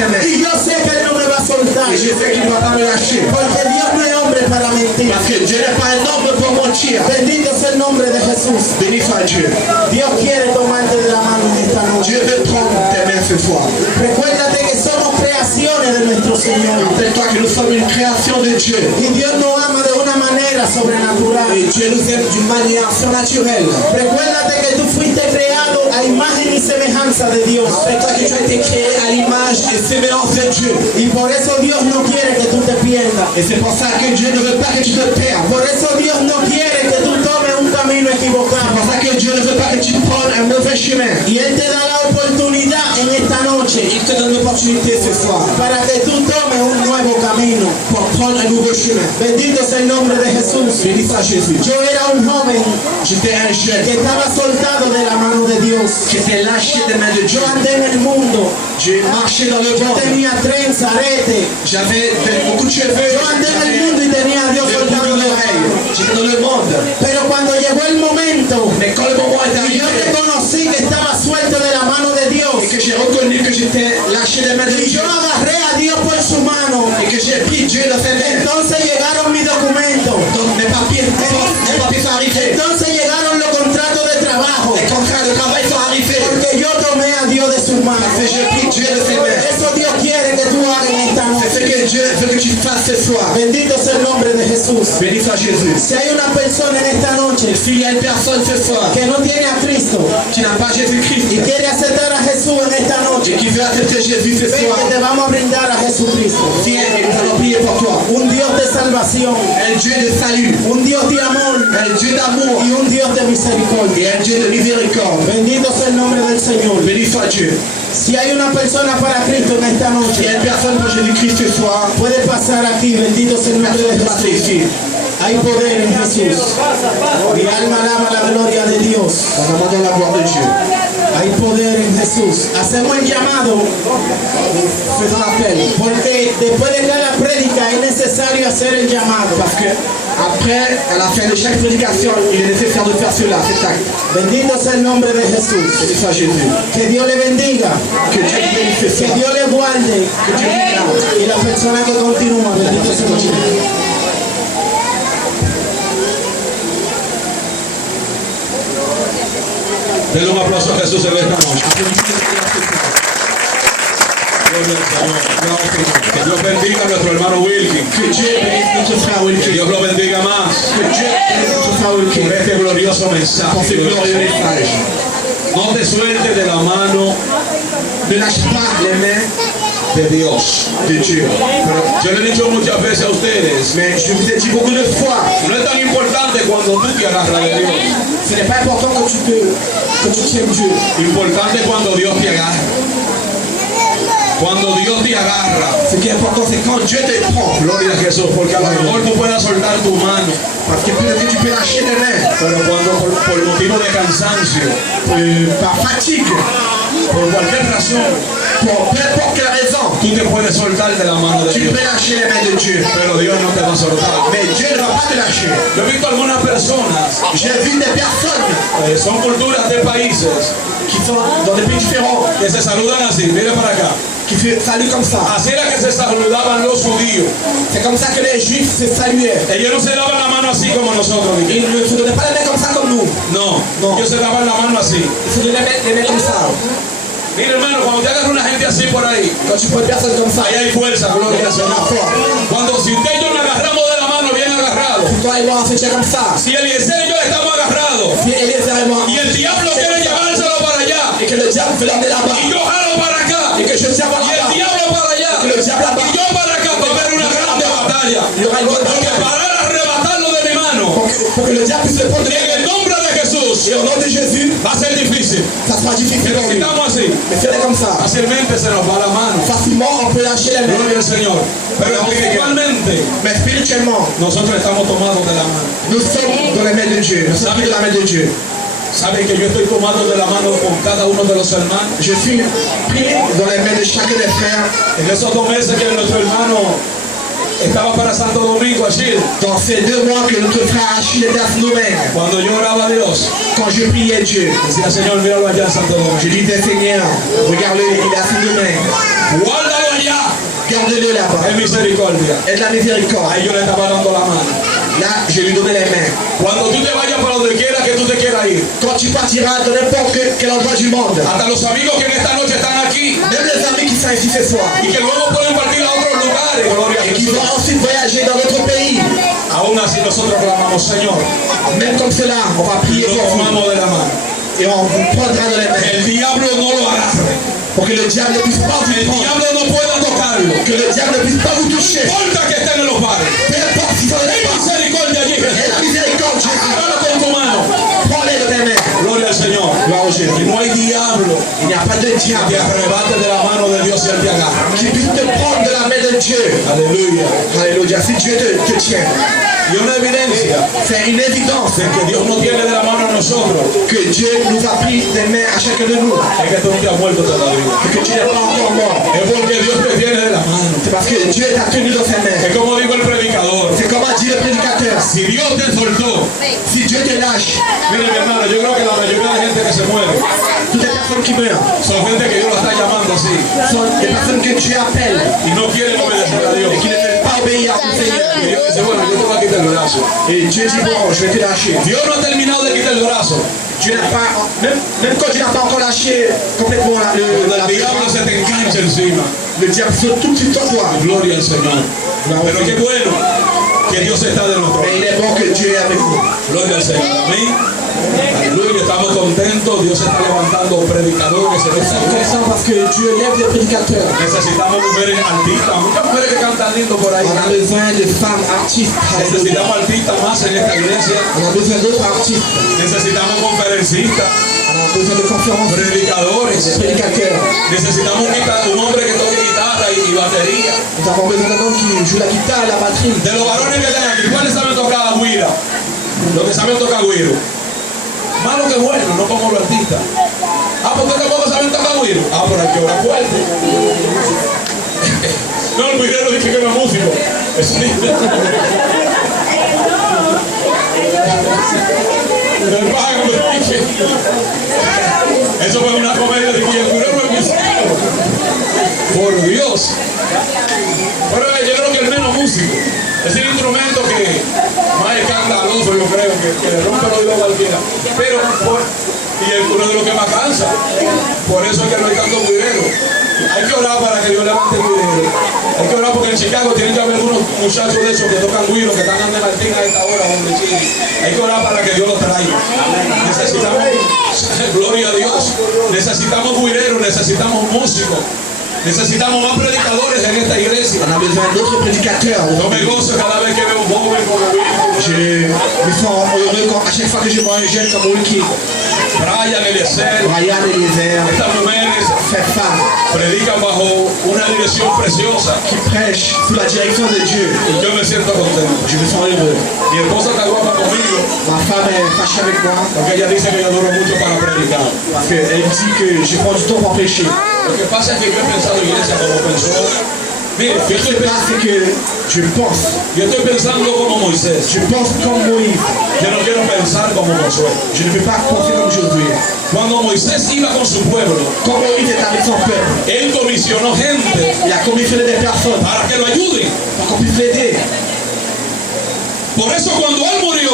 jamais. Y yo sé que Él no me va a soltar. Et je sais qu'il ne va pas me lâcher. Porque Dios no es hombre para mentir. Parce que Dieu n'est pas un homme pour mentir. Bendito sea el nombre de Jesús. Béni soit Dieu. Dios quiere tomarte de la mano en esta noche. Dieu veut prendre tes mains ce soir. Recuérdate que somos creaciones de nuestro Señor. Rappelle-toi que nous sommes une création de Dieu. Y Dios nos ama de una manera sobrenatural. Et Dieu nous aime d'une manière surnaturelle. Recuérdate que tú fuiste creado a imagen y semejanza de Dios. Rappelle-toi que tu as été créé à l'image et sémillance de Dieu. Y por eso Dios no quiere que tú te pierdas. Et c'est pour ça que Dieu ne veut pas que tu te perdes. Por eso Dios no quiere que tú tomes un camino C'est equivocado. pour ça que Dieu ne veut pas que tu prennes un mauvais chemin. Y Él te da la oportunidad en esta noche Il te donne l'opportunité ce soir para que tú tomes un nuevo camino. pour prendre un nouveau chemin. Bendito sea el nombre de Jesús. Béni soit Jésus. Yo era un joven J'étais un jeune que estaba soltado de la mano de Dios. qui était lâché des mains de Dieu. Yo andé en el mundo. J'ai marché dans le Yo monde. tenía trenza, arete. J'avais beaucoup de cheveux. Yo andé en el mundo y tenía a Dios Des soltado boucles de la d'oreilles. mano. J'étais dans le monde. Pero cuando llegó el momento Mais quand le moment est y yo arrivé reconocí que estaba suelto de la mano de Dios, et que j'ai reconnu que j'étais lâché des mains de y Dieu yo agarré a Dios por su mano, et que j'ai pris Dieu dans ses mains, entonces llegaron mis documentos. donc mes papiers sont arrivés. Entonces llegaron los contratos de trabajo. Les contrats de travail sont arrivés. Porque yo tomé a Dios de sus manos. Parce que j'ai pris Dieu de ses mains. Eso Dios quiere que tú hagas en esta C'est ce noche. que Dieu veut que tu fasses ce soir. Bendito sea el nombre de Jesús. Béni soit Jésus. Si hay una persona en esta noche S'il y a une personne ce soir que no tiene a Cristo qui n'a pas Jésus-Christ y quiere aceptar a Jesús en esta noche, et qui veut accepter Jésus ce ven soir, que te vamos a brindar a Jesucristo. viens et nous allons prier pour toi. Un Dios de salvación, Un Dieu de salut, un Dios de amor un Dieu d'amour y un Dios de misericordia. et un Dieu de miséricorde. Bendito sea el nombre del Señor. Béni soit Dieu. Si hay una persona para Cristo en esta Il y a noche, une personne pour Jésus-Christ ce soir, puede pasar aquí. Bendito sea el nombre de personne passe Jesús. ici. Hay poder en Jesús. Mi alma alaba la gloria de Dios. Nous demandons la gloire de Dieu. Hay poder en Jesús. Hacemos el llamado, Faisons appel. porque después de cada prédica es necesario hacer el llamado. Parce que après, à la fin de chaque prédication, il est nécessaire de faire cela, cet acte. Bendito sea el nombre de Jesús. Béni soit Jésus. Que Dios le bendiga. Que Dieu nous bénisse ce Que soir. Dios le guarde. Que Dieu nous garde. Y la persona que continúa, bendito sea el nombre. Denle un aplauso a Jesús en esta noche. Que Dios bendiga a nuestro hermano Wilkin. Que Dieu bénisse notre frère Que Wilkin. Dios lo bendiga más Que Dieu bénisse notre frère Wilkin. por este glorioso Pour mensaje. ce glorieux message. No te sueltes de la mano Ne lâche pas les mains de Dios. de Dieu. Pero yo le he dicho muchas veces a ustedes, Mais je vous ai dit beaucoup de fois, no es tan importante cuando tú te agarras de Dios. ce n'est pas important que tu tiennes Dieu. Importante cuando Dios te agarra. Cuando Dios te agarra. Ce qui est important, c'est quand Dieu te prend. Gloria a Jesús, porque a lo mejor tú puedas soltar tu mano, Parce que peut-être que tu peux lâcher tes mains pero cuando por motivo de cansancio, par fatigue, por cualquier razón, pour peu importe quelle raison, tú te puedes soltar de la mano de tu Dios, peux lâcher les mains de Dieu. pero Dios no te va a soltar. Mais Dieu ne va pas te lâcher. Yo he visto algunas personas, J'ai vu des personnes son culturas de países, qui sont dans des pays différents, que se saludan así, mira para acá. qui se saluent comme ça. Así era que se saludaban los judíos. C'est comme ça que les Juifs se saluaient. Ellos no se daban la mano así como nosotros. Vicky. Ils ne se donnaient pas les mains comme ça comme nous. No, No. ellos se daban la mano así. Ils se donnaient les mains comme ça. Mira hermano, cuando te agarra una gente así por ahí, Quand tu prends une personne comme ça, ahí hay fuerza, gloria al c'est la Señor. foi. Cuando si usted y yo nos agarramos de la mano bien agarrados, Toi et moi, on se tient comme ça. si Eliezer y yo estamos agarrados Si Eliezer et moi, y el diablo quiere llevárselo para allá et que le diable veut l'emmener là-bas, y yo jalo para acá et que je tiens y el là-bas, diablo para allá que le diable là-bas, y yo para acá, va a haber una grande batalla. il y aura une bonne Porque bataille. para arrebatarlo de mi mano Pour que le diable puisse le prendre de en el nombre de Jesús Et au nom de Jésus, va a ser difícil. ça sera difficile Pero pour si lui. estamos así, Mais si on est comme ça, fácilmente se nos va la mano. facilement on peut lâcher les mains. Gloria al Señor. Pero espiritualmente Mais spirituellement, nosotros estamos tomados de la mano. nous sommes dans les mains de Dieu. Nous sommes pris de la main de Dieu. Saben que yo estoy tomado de la mano con cada uno de los hermanos. Je suis pris dans les mains de chacun des frères. En esos 2 meses que nuestro hermano estaba para Santo Domingo, allí, Dans ces 2 mois que notre frère Achille était à Saint-Domingue, cuando yo oraba a Dios, quand je priais Dieu, decía, Señor, míralo allá en Santo Domingo. je disais Seigneur, regarde-le, il est à Saint-Domingue. Guárdalo Gardez-le là-bas. Es misericordia. Et de la miséricorde. Ahí yo le estaba dando la mano. Là, je lui donnais les mains. Cuando tú te vayas para donde quiera que tú te quieras ir, Quand tu partiras dans n'importe quel endroit du monde, hasta los amigos que en esta noche están aquí même les amis qui sont ici ce soir, y que luego pueden partir a otros lugares, gloria a et qui Jesús. vont ensuite voyager dans notre pays, Aún así nosotros clamamos, Señor, même comme cela, on va prier lo pour vous. tomamos de la mano. Et on vous prendra dans les mains. El diablo no lo agarre. Pour que le diable ne puisse pas vous El prendre. diablo no pueda tocarlo. Que le diable ne puisse pas vous toucher. No importa que estén en los bares. Peu importe si sont les Ten misericordia allí, Et Jesús. la miséricorde, Jésus. Agárralo con tu mano. Prends-les de tes mains. Gloria al Señor. Gloire au Y Jésus. no hay diablo Il n'y a pas de que te diable arrebate de la mano de Dios y él te agarra. qui puisse te prendre de la main de Dieu. Aleluya. Alléluia. Si Dieu te tient, Y una evidencia c'est une évidence de que Dios no tiene de la mano a nosotros que Dieu nous a pris des mains à chacun de nous. es que tú no te has muerto todavía. Et que tu n'es pas encore mort. Es porque Dios te tiene de la mano. C'est parce que Dieu t'a tenu dans ses mains. Es como dijo el predicador. C'est comme a dit le prédicateur. Si Dios te soltó, Si Dieu te lâche, mire mi hermano, yo creo que la mayoría de gente que se muere toutes les personnes qui meurent son gente que Dios la está llamando así sont des personnes que Dieu appelle y no quieren obedecer a Dios. et qui ne veulent pas obéir à ton Y Seigneur. Dios dice, bueno, yo te voy a quitar el brazo. Et Dieu dit, bon, je vais te lâcher. Dios no ha terminado de quitar el brazo. Dieu n'a pas, même quand Dieu n'a pas encore lâché complètement Cuando el diablo se te engancha encima. le diable saute tout de suite sur toi. Gloria al Señor. Pero qué bueno que Dios está de nuestro Mais il lado. est bon que Dieu est avec nous. Gloria al Señor. Amén. Aleluya, estamos contentos. Dios está levantando predicadores en Nous esta sommes iglesia. contents parce que Dieu lève des prédicateurs. Necesitamos mujeres artistas, muchas mujeres que cantan lindo por ahí. On a besoin de femmes artistes. Alléluia. Necesitamos artistas más en esta iglesia. On a besoin d'autres artistes. Necesitamos conferencistas, On a besoin de conférences, des predicadores. prédicateurs. Necesitamos un hombre que toque guitarra y batería. Nous avons besoin d'un homme qui joue la guitare, la batterie. De los varones que están aquí, ¿cuáles saben tocar guira? Los que saben tocar güiro. Malo que bueno, no como los artistas. Ah, pues ustedes tampoco saben tocar güiro. Ah, pero hay que orar fuerte. No, el güirero dice que no es músico. Es un el pago me dice. Eso fue una comedia de que el güirero no es músico. Por Dios. Pero yo creo que el menos músico es el instrumento que más escandaloso, yo creo, que le rompe el oído a cualquiera. Pero, y es uno de los que más cansa. Por eso es que no hay tantos guireros. Hay que orar para que Dios levante el guirero. Hay que orar porque en Chicago tienen que haber algunos muchachos de esos que tocan guiro, que están dando en Martín a esta hora, donde Chile. Hay que orar para que Dios los traiga. Necesitamos, gloria a Dios, necesitamos guireros, necesitamos músicos. Necesitamos más predicadores en esta iglesia. On a besoin d'autres prédicateurs. Yo me gozo cada vez que veo un joven como Je me sens heureux quand, à chaque fois que je vois un jeune comme Wilkie, Brian, Eliezer, Brian Eliezer, estas mujeres cette femme predican bajo una dirección preciosa qui prêche sous la direction de Dieu. y yo me siento contento. Je me sens heureux. Mi esposa está guapa conmigo Ma femme est fâchée avec moi porque ella dice que yo duro mucho para predicar. parce qu'elle dit que je prends du temps pour prêcher. Lo que pasa es que yo he pensado iglesia como pensó. Mire, Ce qui se passe, c'est que yo estoy pensando como Moisés. je pense comme Moïse. Yo no quiero pensar como Josué. Je ne peux pas penser comme Josué. Cuando Moisés iba con su pueblo, Quand Moïse est avec son peuple, él comisionó gente il a commissionné des personnes para que lo ayuden. pour qu'on puisse l'aider. Por eso cuando él murió,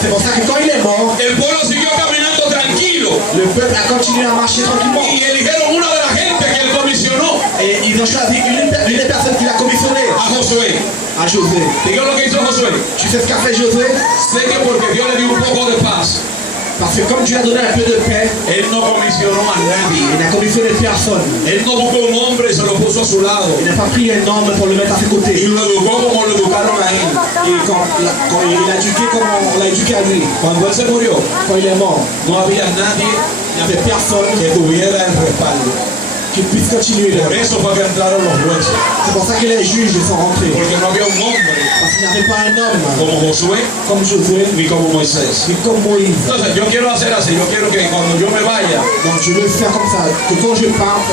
C'est pour ça que quand il est mort, el pueblo siguió caminando tranquilo le peuple a continué à marcher tranquillement. y eligieron una de las gente que él comisionó, Et ils ont choisi une des personnes qu'il a commissionné, a Josué. à Josué. Diga lo que hizo Josué. Tu sais ce qu'a fait Josué? Sé que porque Dios le dio un poco de paz, Parce que comme Dieu a donné un peu de paix, él no comisionó a nadie. il n'a commissionné personne. Él no buscó un hombre y se lo puso a su lado. Il n'a pas pris un homme pour le mettre à ses côtés. Y lo educó como lo educaron a él. Et quand il a éduqué comme on l'a éduqué à lui, Cuando él se murió, quand il est mort, no había nadie il n'y avait personne que tuviera el respaldo. qui puisse continuer là. Por eso fue que entraron los jueces. C'est pour ça que les juges sont rentrés. Porque no había un hombre Parce qu'il n'y avait pas un homme como Josué comme Josué, ni como Moisés. ni comme Moïse. Entonces yo quiero hacer así, yo quiero que cuando yo me vaya, Donc je veux faire comme ça, que quand je parte,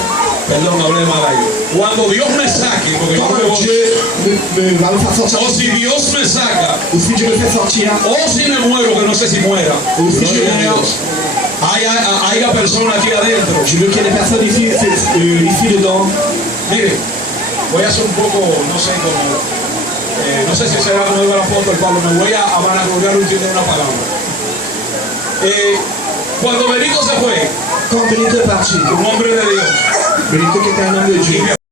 perdón, hablé mal ahí. Cuando Dios me saque, porque yo me quand voy, Dieu va me faire sortir, o si Dios me saca, ou si Dieu me fait sortir, o si me muero, que no sé si muera, ou si je gloria a meurs, Dios, haya personas aquí adentro. je veux qu'il y ait des personnes ici dedans. Mire, voy a hacer un poco, no sé, como, no sé si será como digo el apóstol Pablo, me voy a vanagloriar último de una palabra. Cuando Benito se fue, Quand Benito est parti, un hombre de Dios, Benito qui était un homme de y Dieu, viajó